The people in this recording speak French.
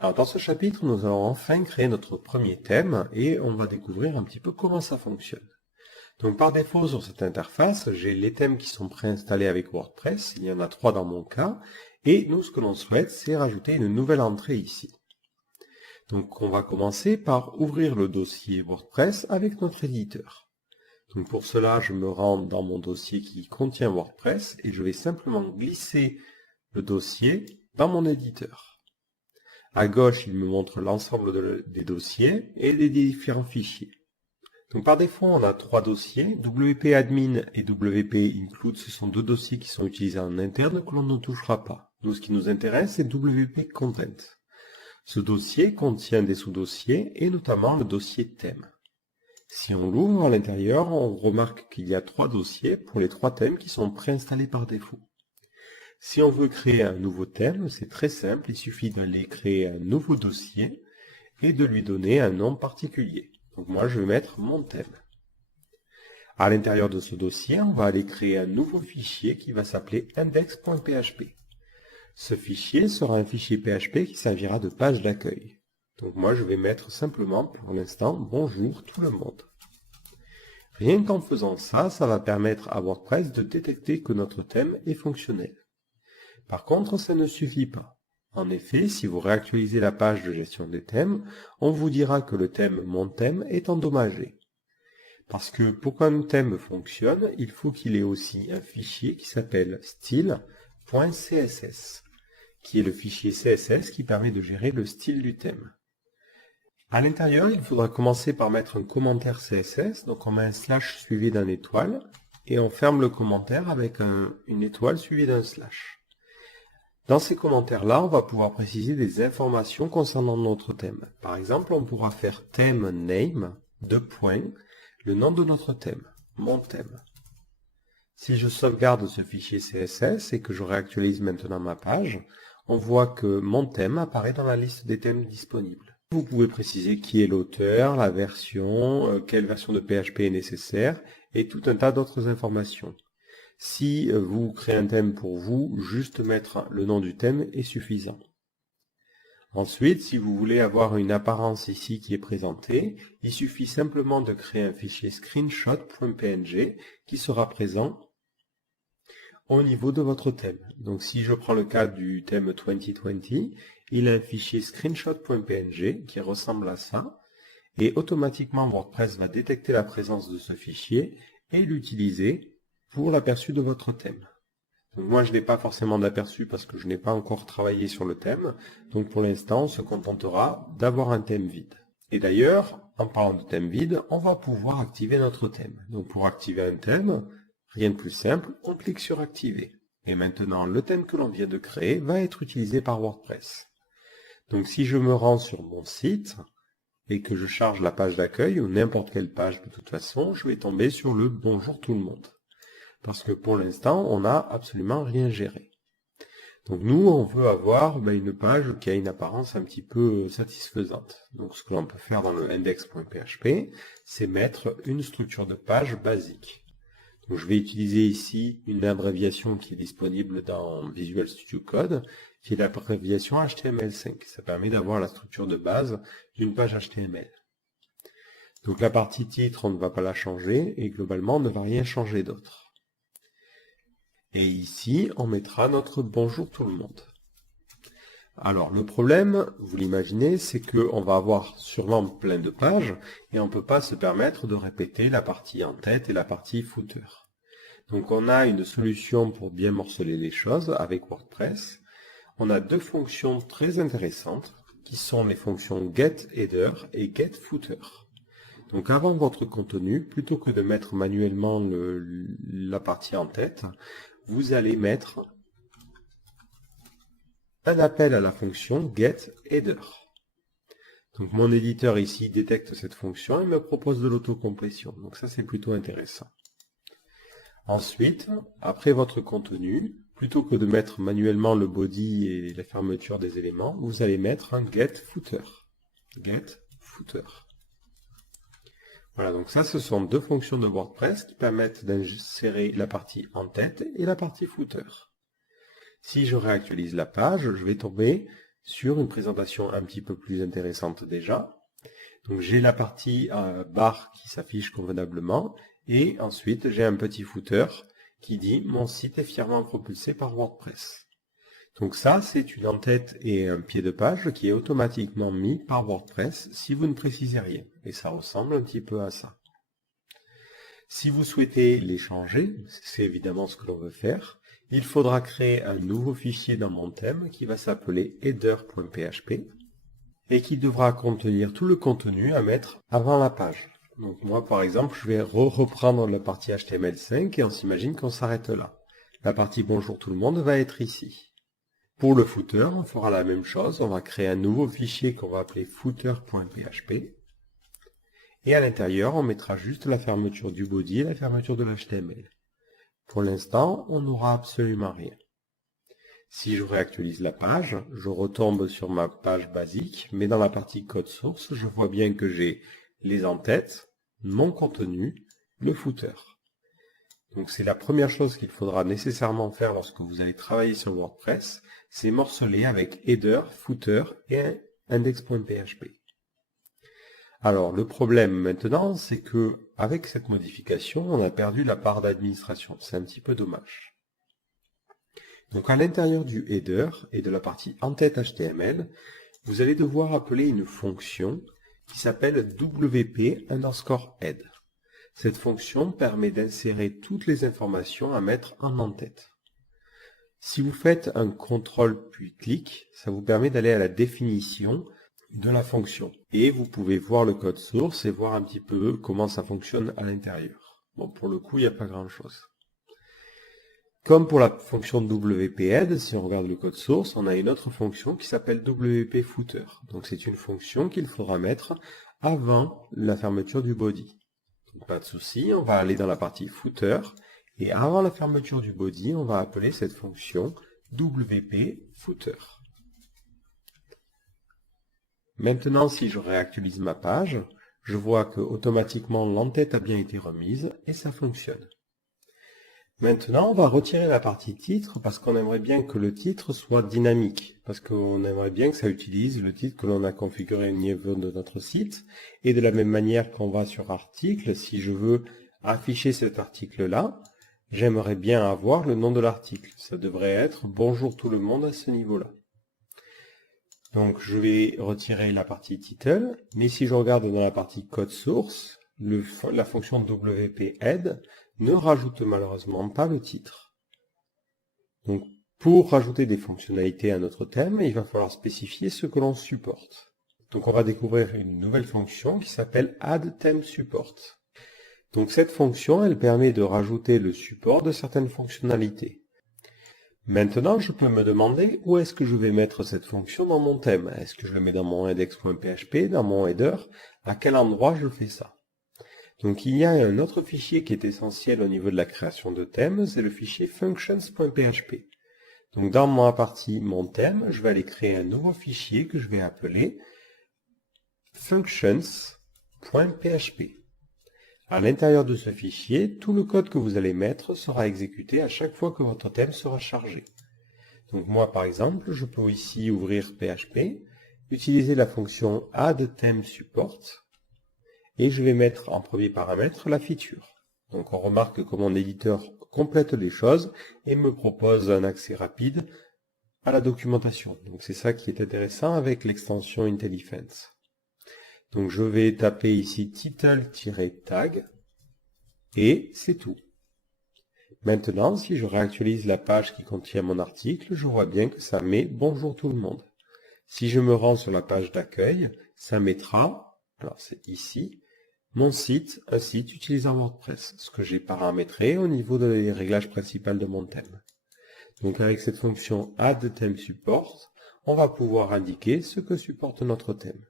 Alors dans ce chapitre, nous allons enfin créer notre premier thème et on va découvrir un petit peu comment ça fonctionne. Donc par défaut sur cette interface, j'ai les thèmes qui sont préinstallés avec WordPress, il y en a 3 dans mon cas, et nous ce que l'on souhaite c'est rajouter une nouvelle entrée ici. Donc on va commencer par ouvrir le dossier WordPress avec notre éditeur. Donc pour cela, je me rends dans mon dossier qui contient WordPress et je vais simplement glisser le dossier dans mon éditeur. À gauche, il me montre l'ensemble des dossiers et des différents fichiers. Donc par défaut, on a 3 dossiers. WP Admin et WP Include, ce sont 2 dossiers qui sont utilisés en interne que l'on ne touchera pas. Nous, ce qui nous intéresse, c'est WP Content. Ce dossier contient des sous-dossiers et notamment le dossier thème. Si on l'ouvre à l'intérieur, on remarque qu'il y a 3 dossiers pour les 3 thèmes qui sont préinstallés par défaut. Si on veut créer un nouveau thème, c'est très simple, il suffit d'aller créer un nouveau dossier et de lui donner un nom particulier. Donc moi je vais mettre mon thème. À l'intérieur de ce dossier, on va aller créer un nouveau fichier qui va s'appeler index.php. Ce fichier sera un fichier PHP qui servira de page d'accueil. Donc moi je vais mettre simplement pour l'instant bonjour tout le monde. Rien qu'en faisant ça, ça va permettre à WordPress de détecter que notre thème est fonctionnel. Par contre, ça ne suffit pas. En effet, si vous réactualisez la page de gestion des thèmes, on vous dira que le thème Mon thème est endommagé. Parce que pour qu'un thème fonctionne, il faut qu'il ait aussi un fichier qui s'appelle style.css, qui est le fichier CSS qui permet de gérer le style du thème. À l'intérieur, il faudra commencer par mettre un commentaire CSS, donc on met un slash suivi d'un étoile, et on ferme le commentaire avec une étoile suivie d'un slash. Dans ces commentaires-là, on va pouvoir préciser des informations concernant notre thème. Par exemple, on pourra faire theme name, le nom de notre thème, mon thème. Si je sauvegarde ce fichier CSS et que je réactualise maintenant ma page, on voit que mon thème apparaît dans la liste des thèmes disponibles. Vous pouvez préciser qui est l'auteur, la version, quelle version de PHP est nécessaire et tout un tas d'autres informations. Si vous créez un thème pour vous, juste mettre le nom du thème est suffisant. Ensuite, si vous voulez avoir une apparence ici qui est présentée, il suffit simplement de créer un fichier screenshot.png qui sera présent au niveau de votre thème. Donc si je prends le cas du thème 2020, il a un fichier screenshot.png qui ressemble à ça, et automatiquement WordPress va détecter la présence de ce fichier et l'utiliser pour l'aperçu de votre thème. Donc moi je n'ai pas forcément d'aperçu parce que je n'ai pas encore travaillé sur le thème, donc pour l'instant on se contentera d'avoir un thème vide. Et d'ailleurs, en parlant de thème vide, on va pouvoir activer notre thème. Donc pour activer un thème, rien de plus simple, on clique sur activer. Et maintenant le thème que l'on vient de créer va être utilisé par WordPress. Donc si je me rends sur mon site et que je charge la page d'accueil ou n'importe quelle page de toute façon, je vais tomber sur le bonjour tout le monde. Parce que pour l'instant, on n'a absolument rien géré. Donc nous, on veut avoir une page qui a une apparence un petit peu satisfaisante. Donc ce que l'on peut faire dans le index.php, c'est mettre une structure de page basique. Donc je vais utiliser ici une abréviation qui est disponible dans Visual Studio Code, qui est l'abréviation HTML5. Ça permet d'avoir la structure de base d'une page HTML. Donc la partie titre, on ne va pas la changer, et globalement, on ne va rien changer d'autre. Et ici, on mettra notre bonjour tout le monde. Alors, le problème, vous l'imaginez, c'est qu'on va avoir sûrement plein de pages et on ne peut pas se permettre de répéter la partie en tête et la partie footer. Donc, on a une solution pour bien morceler les choses avec WordPress. On a 2 fonctions très intéressantes qui sont les fonctions getHeader et getFooter. Donc, avant votre contenu, plutôt que de mettre manuellement la partie en tête, vous allez mettre un appel à la fonction getHeader. Donc mon éditeur ici détecte cette fonction et me propose de l'autocomplétion. Donc ça c'est plutôt intéressant. Ensuite, après votre contenu, plutôt que de mettre manuellement le body et la fermeture des éléments, vous allez mettre un getFooter. GetFooter. Voilà, donc ça, ce sont 2 fonctions de WordPress qui permettent d'insérer la partie en-tête et la partie footer. Si je réactualise la page, je vais tomber sur une présentation un petit peu plus intéressante déjà. Donc j'ai la partie barre qui s'affiche convenablement et ensuite j'ai un petit footer qui dit « Mon site est fièrement propulsé par WordPress ». Donc ça, c'est une en-tête et un pied de page qui est automatiquement mis par WordPress si vous ne précisez rien. Et ça ressemble un petit peu à ça. Si vous souhaitez les changer, c'est évidemment ce que l'on veut faire, il faudra créer un nouveau fichier dans mon thème qui va s'appeler header.php et qui devra contenir tout le contenu à mettre avant la page. Donc moi, par exemple, je vais reprendre la partie HTML5 et on s'imagine qu'on s'arrête là. La partie bonjour tout le monde va être ici. Pour le footer, on fera la même chose. On va créer un nouveau fichier qu'on va appeler footer.php. Et à l'intérieur, on mettra juste la fermeture du body et la fermeture de l'HTML. Pour l'instant, on n'aura absolument rien. Si je réactualise la page, je retombe sur ma page basique, mais dans la partie code source, je vois bien que j'ai les en-têtes, mon contenu, le footer. Donc c'est la première chose qu'il faudra nécessairement faire lorsque vous allez travailler sur WordPress, c'est morceler avec header, footer et index.php. Alors le problème maintenant, c'est que avec cette modification, on a perdu la part d'administration. C'est un petit peu dommage. Donc à l'intérieur du header et de la partie en-tête HTML, vous allez devoir appeler une fonction qui s'appelle wp_head. Cette fonction permet d'insérer toutes les informations à mettre en en-tête. Si vous faites un CTRL puis clic, ça vous permet d'aller à la définition de la fonction. Et vous pouvez voir le code source et voir un petit peu comment ça fonctionne à l'intérieur. Bon, pour le coup, il n'y a pas grand-chose. Comme pour la fonction wp_head, si on regarde le code source, on a une autre fonction qui s'appelle wp_footer. Donc c'est une fonction qu'il faudra mettre avant la fermeture du body. Donc, pas de souci, on va aller dans la partie footer et avant la fermeture du body, on va appeler cette fonction wp_footer. Maintenant, si je réactualise ma page, je vois que automatiquement l'en-tête a bien été remise et ça fonctionne. Maintenant, on va retirer la partie titre parce qu'on aimerait bien que le titre soit dynamique, parce qu'on aimerait bien que ça utilise le titre que l'on a configuré au niveau de notre site. Et de la même manière qu'on va sur article, si je veux afficher cet article-là, j'aimerais bien avoir le nom de l'article. Ça devrait être « Bonjour tout le monde » à ce niveau-là. Donc je vais retirer la partie title, mais si je regarde dans la partie code source, la fonction wp_head ne rajoute malheureusement pas le titre. Donc pour rajouter des fonctionnalités à notre thème, il va falloir spécifier ce que l'on supporte. Donc on va découvrir une nouvelle fonction qui s'appelle add theme support. Donc cette fonction, elle permet de rajouter le support de certaines fonctionnalités. Maintenant, je peux me demander où est-ce que je vais mettre cette fonction dans mon thème. Est-ce que je le mets dans mon index.php, dans mon header? À quel endroit je fais ça? Donc il y a un autre fichier qui est essentiel au niveau de la création de thèmes, c'est le fichier functions.php. Donc dans ma partie mon thème, je vais aller créer un nouveau fichier que je vais appeler functions.php. À l'intérieur de ce fichier, tout le code que vous allez mettre sera exécuté à chaque fois que votre thème sera chargé. Donc moi par exemple, je peux ici ouvrir PHP, utiliser la fonction add_theme_support et je vais mettre en premier paramètre la feature. Donc on remarque que mon éditeur complète les choses et me propose un accès rapide à la documentation. Donc c'est ça qui est intéressant avec l'extension IntelliFence. Donc je vais taper ici title-tag et c'est tout. Maintenant, si je réactualise la page qui contient mon article, je vois bien que ça met « Bonjour tout le monde ». Si je me rends sur la page d'accueil, ça mettra, alors c'est ici, mon site, un site utilisant WordPress, ce que j'ai paramétré au niveau des réglages principaux de mon thème. Donc avec cette fonction add_theme_support, on va pouvoir indiquer ce que supporte notre thème.